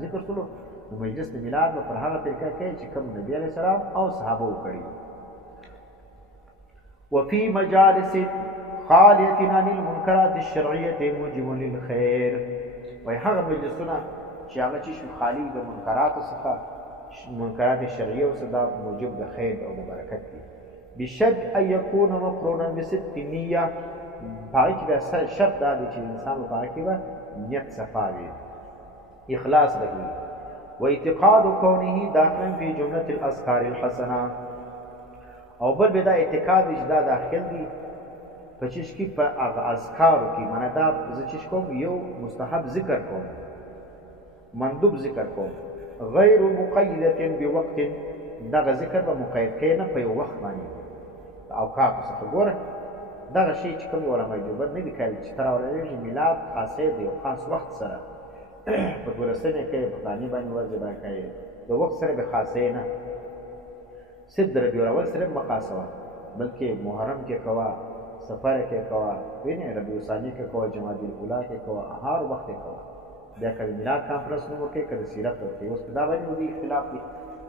ذکر سلو نو مجلس د میلاد به پر هغه طریقه کوي چې کوم نبي علیه السلام او صحابه وکړي. وفي مجالس خالية عن المنكرات الشرعية موجب للخير. وای هغه مجلسونه چې هغه چې خالی د منکرات څخه منکرات شرعیه او صدا موجب د خیر او د برکت دي. بشرط ان يكون مقرونا بصدق النية. هغه کې شرط دا دی چې انسان لپاره کې به نیت صفا وي، اخلاص وي، واعتقاد كونه داخلا في جملة الاذكار الحسنه. او بل به دا اعتقاد چې دا داخل دي په چیش کې په اذکارو کې، معنی دا زه چیش کوم یو مستحب ذکر کوم، مندوب ذکر کوم، غیر مقیدة بوقت. دغه ذکر به مقید کوي نه په یو وخت باندې اوقاتو څخه. ګوره دغه شی چې کوم علماء دیوبند نه دي کړي چې تر اورېږي میلاد خاصه دی او خاص وخت سره په ګورستنه کې په باندې ورځ به کوي د وخت سره به خاصه نه صرف د ربیع الاول سره مخاصه، بلکې محرم کې کوا، سفر کې کوا، ویني ربیع الثانی کې کوا، جمادی الاولی کې کوا، هر وخت کې کوا. بیا کله میلاد کانفرنس نوم ورکړي، کله سیرت ورکړي. اوس دا باندې ودي اختلاف دي،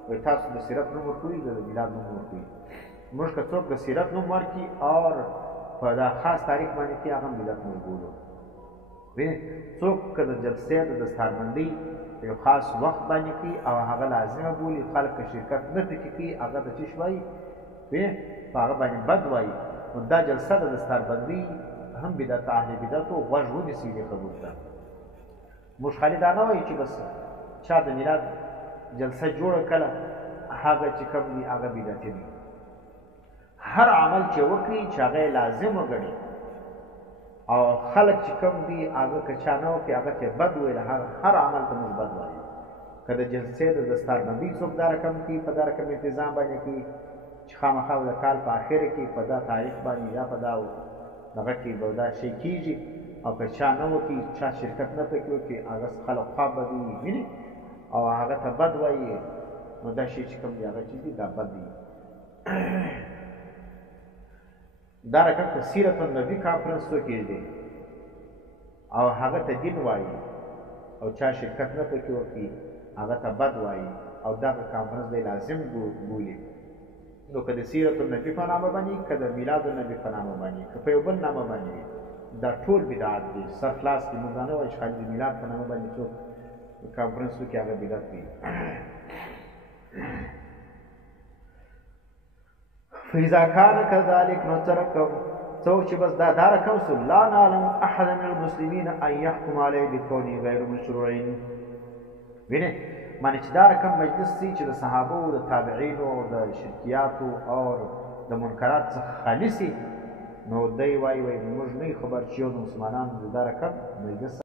وایي تاسو د سیرت نوم ورکوي، د میلاد نوم ورکوي. موږ که څوک د سیرت نوم ورکړي او په دا خاص تاریخ باندې کې هغه میلاد نوم بولو. ویني څوک که د جلسې د دستاربندۍ یو خاص وخت باندې کوي او هغه لازمه بولي، خلک شرکت نه پکې کوي، هغه د چیش وایي ویني په هغه باندې بد وایي. نو دا جلسه د دستاربندۍ هم بدعت اهل بدعتو غوږ ونیسي دې خبرو ته. موږ خالي دا نه وایي چې بس چا د میلاد جلسه جوړه کړه هغه چې کوم دي هغه بدعتي دي. هر عمل چې وکړي چې هغه لازم وګڼي او خلک چې کوم دي هغه که چا نه وکړي هغه ته بد ویل، هر عمل ته موږ بد وایو. که د جلسې د دستاربندۍ څوک دا رقم کوي، په دا رقم انتظام باندې کوي چې خامخا د کال په اخره کې په دا تاریخ باندې یا په دا دغه کې به دا شی کېږي، او که چا نه وکړي، چا شرکت نه پکې وکړي، هغه خلک خوا بد ویني او هغه ته بد وایي. نو دا شی چې کوم دی هغه چې دي دا بد دي. دا رقم په سیرت النبی کانفرنس کې دی او هغه ته دین وایي او چا شرکت نه پکې وکړي هغه ته بد وایي او دغه کانفرنس دی لازم بولي. نو که د سیرت النبی په نامه باندې، که د میلاد النبی په نامه باندې، که په یو بل نامه باندې، دا ټول بدعت دي. سر خلاص دي. موږ دا نه وایو چې خالي د میلاد په نامه باندې څوک کانفرنس وکړي هغه بدعت دي. فاذا كان كذلك نو ترکم څوک چې بس دا رقم سو لا نعلم احد من المسلمين ان يحكم عليه بكونه غير مشروع. وینه معنی چې دا رقم مجلس سي چې د صحابه او د تابعینو او د شرکیاتو او د منکرات څخه خالصي، نو دی وای موږ نه خبر چې یو مسلمانان دا رقم مجلس